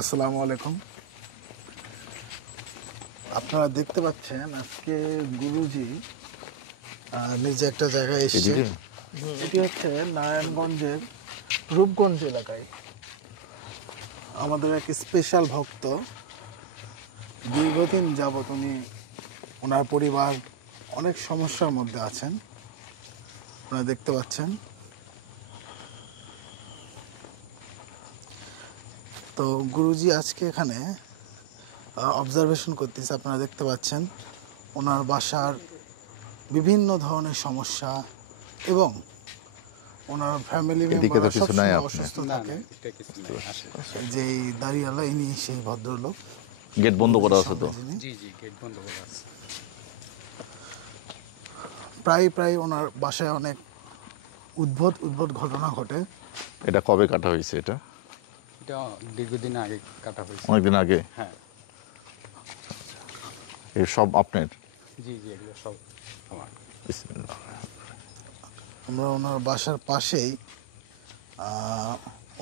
আসসালামু আলাইকুম। আপনারা দেখতে পাচ্ছেন আজকে গুরুজি নিজে একটা জায়গায় এসেছে। এটি হচ্ছে নারায়ণগঞ্জের রূপগঞ্জ এলাকায়। আমাদের এক স্পেশাল ভক্ত, দীর্ঘদিন যাবৎ ওনার পরিবার অনেক সমস্যার মধ্যে আছেন, আপনারা দেখতে পাচ্ছেন। তো গুরুজি আজকে এখানে অবজারভেশন করতেছে। আপনারা দেখতে পাচ্ছেন ওনার বাসার বিভিন্ন ধরনের সমস্যা এবং ওনার ফ্যামিলি মেম্বাররা সবসময় অসুস্থ থাকে। যেই দাঁড়িয়ালা ইনি সেই ভদ্রলোক। গেট বন্ধ করা আছে তো? জি জি, গেট বন্ধ করা আছে। প্রায় ওনার বাসায় অনেক উদ্ভট ঘটনা ঘটে। এটা কবে কাটা হয়েছে? এটা দীর্ঘদিন আগে কাটা হয়েছে। অনেকদিন আগে? হ্যাঁ। এই সব আপনার? জি জি, এগুলো সব আমার। বিসমিল্লাহ। আমরা ওনার বাসার পাশেই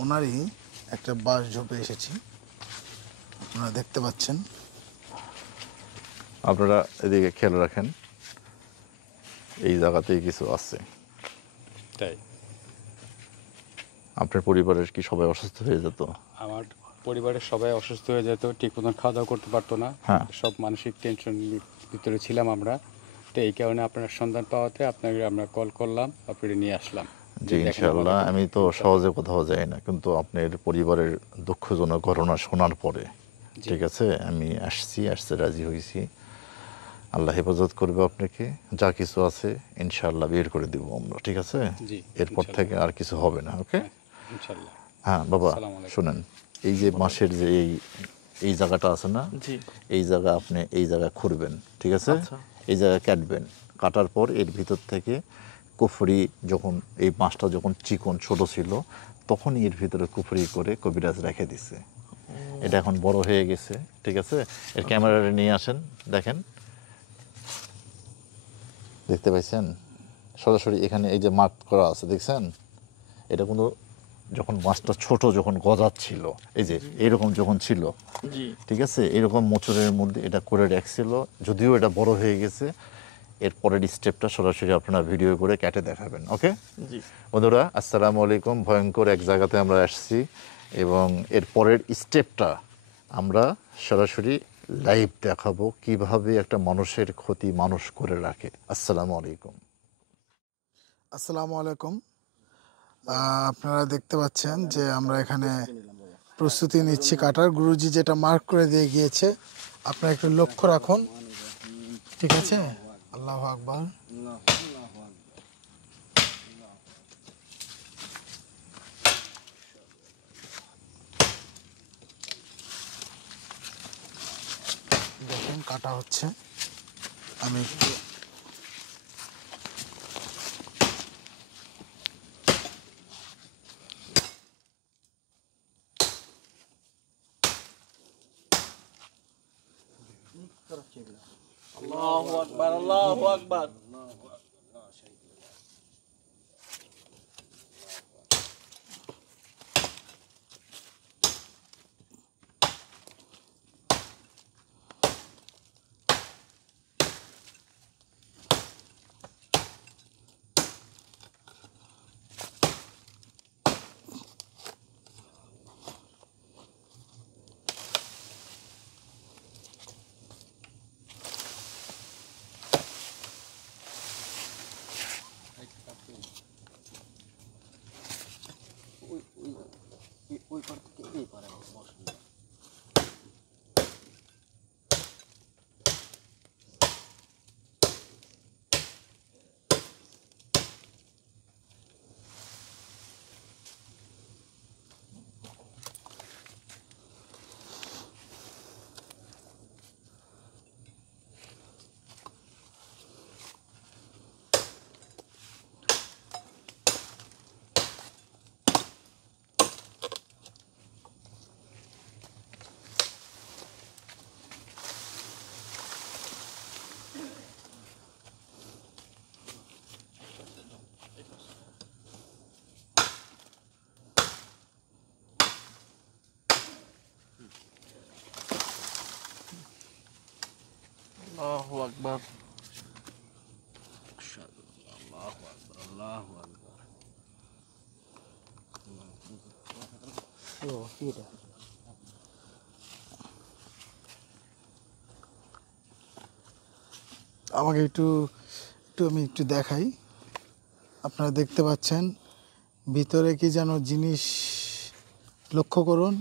ওনারই একটা বাস ঝোপে এসেছি, আপনারা দেখতে পাচ্ছেন। আপনারা এদিকে খেয়াল রাখেন, এই জায়গাতেই কিছু আছে। তাই আপনার পরিবারের কি সবাই অসুস্থ হয়ে যেত? আমার পরিবারের সবাই অসুস্থ হয়ে যেত, ঠিক মতন খাওয়া দাওয়া করতে পারতো না। হ্যাঁ। সব মানসিক টেনশন ভিতরে ছিলাম আমরা। তো এই কারণে আপনার সন্ধান পাওয়াতে আপনাকে আমরা কল করলাম, আপনাকে নিয়ে আসলাম। জি ইনশাআল্লাহ। আমি তো সহজে কোথাও যাই না, কিন্তু আপনার পরিবারের দুঃখজনক ঘটনা শোনার পরে ঠিক আছে আমি আসতে রাজি হয়েছি। আল্লাহ হেফাজত করবে আপনাকে, যা কিছু আছে ইনশাআল্লাহ বের করে দিব আমরা, ঠিক আছে? এরপর থেকে আর কিছু হবে না। ওকে ইনশাআল্লাহ। হ্যাঁ বাবা শুনেন, এই যে মাসের যে এই জায়গাটা আছে না, এই জায়গা আপনি এই জায়গা খুঁড়বেন, ঠিক আছে? এই জায়গা কাটবেন, কাটার পর এর ভিতর থেকে কুফরি, যখন এই মাছটা যখন চিকন ছোট ছিল তখন এর ভিতরে কুফরি করে কবিরাজ রেখে দিছে। এটা এখন বড় হয়ে গেছে, ঠিক আছে? এর ক্যামেরাটা নিয়ে আসেন, দেখেন, দেখতে পাইছেন সরাসরি এখানে এই যে মার্ক করা আছে, দেখছেন? এটা কোনো যখন মাছটা ছোট যখন গজাচ্ছিল, এই যে এরকম যখন ছিল, ঠিক আছে, এরকম মোচরের মধ্যে এটা করে রাখছিল। যদিও এটা বড় হয়ে গেছে, এর পরের স্টেপটা সরাসরি আপনারা ভিডিও করে কেটে দেখাবেন। ওকে বন্ধুরা, আসসালামু আলাইকুম। ভয়ঙ্কর এক জায়গাতে আমরা আসছি এবং এর পরের স্টেপটা আমরা সরাসরি লাইভ দেখাবো, কিভাবে একটা মানুষের ক্ষতি মানুষ করে রাখে। আসসালামু আলাইকুম। আসসালামু আলাইকুম। আপনারা দেখতে পাচ্ছেন যে আমরা এখানে প্রস্তুতি নিচ্ছি কাটার। গুরুজি যেটা মার্ক করে দিয়ে গিয়েছে, আপনারা একটু লক্ষ্য রাখুন, ঠিক আছে? আল্লাহু আকবার। দেখুন কাটা হচ্ছে, আমি একটু আল্লাহু আকবার, আল্লাহু আকবার। ওই পার থেকে এই পারে বসুন। আল্লাহু আকবার। আশহাদু আল্লাহু আকবার, আল্লাহু আকবার। ও এটা আমাকে একটু একটু আমি একটু দেখাই। আপনারা দেখতে পাচ্ছেন ভিতরে কি যেন জিনিস, লক্ষ্য করুন।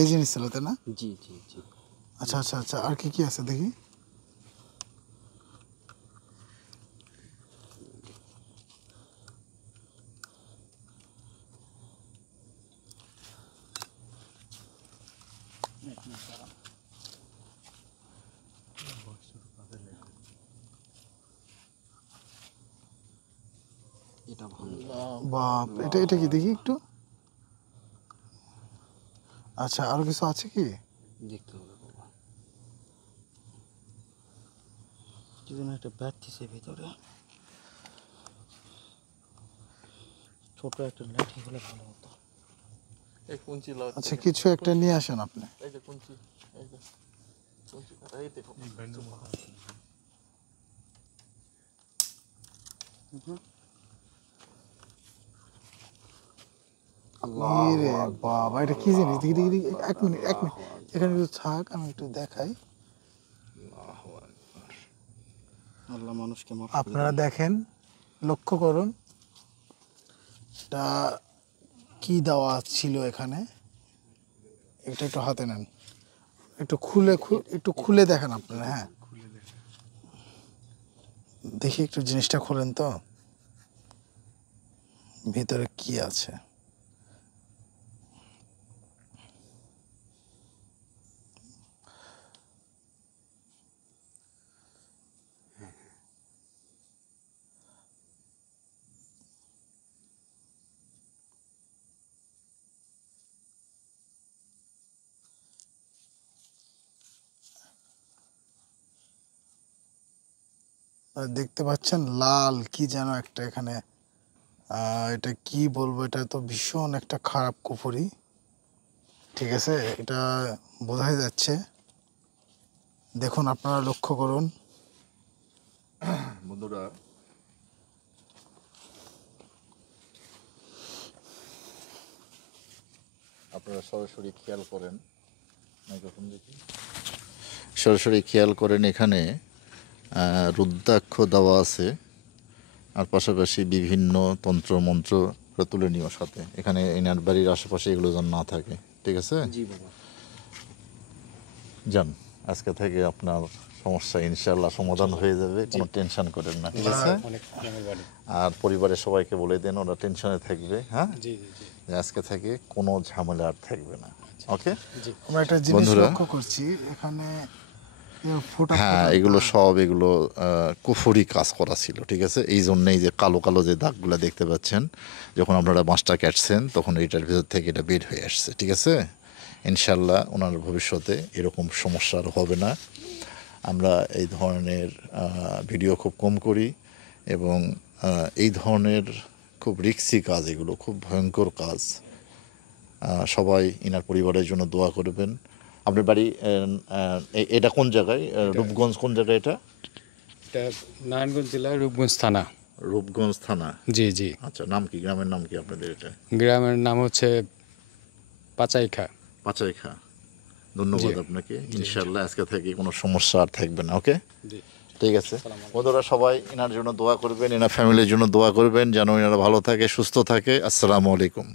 এই জিনিস ছিল তাই না? জি জি জি। আচ্ছা আচ্ছা আচ্ছা, আর কি কি আছে দেখি। এটা ভালো। বাপ, এটা এটা কি দেখি একটু। আচ্ছা, আরো কিছু আছে কি? দেখতে হবে বাবা। কি যেন একটা বাড়তিছে ভিতরে। ছোট একটা লাঠি হলে ভালো হতো। এই কুঞ্চি লাও আচ্ছা, কিছু একটা নিয়ে আসেন আপনি। এই যে কুঞ্চি এই যে কুঞ্চি এই দেখো ইরে বাবা, এটা কি জিনিস দেখি দেখি দেখি। এক মিনিট এক মিনিট, এখানে একটু থাক, আমি একটু দেখাই। আল্লাহ মানুষকে মাফ আপনারা দেখেন, লক্ষ্য করুন, এটা কি দেওয়া ছিল এখানে। এটা একটু হাতে নেন, একটু খুলে একটু খুলে দেখেন আপনারা। হ্যাঁ, দেখি একটু জিনিসটা খুলেন তো, ভিতরে কি আছে। আর দেখতে পাচ্ছেন লাল কি যেন একটা এখানে, এটা কি বলবো, এটা তো ভীষণ একটা খারাপ কুফুরি। ঠিক আছে, এটা বোঝাই যাচ্ছে। দেখুন, আপনারা লক্ষ্য করুন। বন্ধুরা, আপনারা সরাসরি খেয়াল করেন, মাইক্রোফোন দেখি, সরাসরি খেয়াল করেন, এখানে রুদ্রাক্ষ দেওয়া আছে, আর পাশাপাশি বিভিন্ন তন্ত্র মন্ত্র তুলে নিও সাথে। এখানে এনার বাড়ির আশেপাশে এগুলো যেন না থাকে, ঠিক আছে? জি বাবা। যান, আজকে থেকে আপনার সমস্যা ইনশাল্লাহ সমাধান হয়ে যাবে, কোনো টেনশন করেন না, ঠিক আছে? অনেক মেহরবানি। আর পরিবারের সবাইকে বলে দেন, ওরা টেনশনে থাকবে। হ্যাঁ, জি জি জি যে আজকে থেকে কোনো ঝামেলা আর থাকবে না। ওকে আমরা একটা জিনিস বন্ধুরা, লক্ষ্য করছি এখানে, ফোটা হ্যাঁ, ফোটা এগুলো দাগ। সব এগুলো কুফরি কাজ করা ছিল, ঠিক আছে? এই জন্যই যে কালো কালো যে দাগগুলো দেখতে পাচ্ছেন, যখন আপনারা মাছটা কাটছেন তখন এইটার ভিতর থেকে এটা বের হয়ে আসছে, ঠিক আছে? ইনশাল্লাহ ওনার ভবিষ্যতে এরকম সমস্যা আর হবে না। আমরা এই ধরনের ভিডিও খুব কম করি, এবং এই ধরনের খুব রিস্কি কাজ, এগুলো খুব ভয়ঙ্কর কাজ। সবাই ইনার পরিবারের জন্য দোয়া করবেন। আপনার বাড়ি এটা কোন জায়গায়? রূপগঞ্জ কোন জায়গায় এটা? এটা নারায়ণগঞ্জ জেলার রূপগঞ্জ থানা। রূপগঞ্জ থানা। জি জি। আচ্ছা, নাম কি, গ্রামের নাম কি আপনাদের এটা? গ্রামের নাম হচ্ছে পাচাইখা। পাচাইখা। ধন্যবাদ জি। আপনাকে। ইনশাল্লাহ আজকে থেকে কোনো সমস্যা আর থাকবে না। ওকে, জি। ঠিক আছে বন্ধুরা, সবাই এনার জন্য দোয়া করবেন, এনার ফ্যামিলির জন্য দোয়া করবেন, যেন এনারা ভালো থাকে, সুস্থ থাকে। আসসালামু আলাইকুম।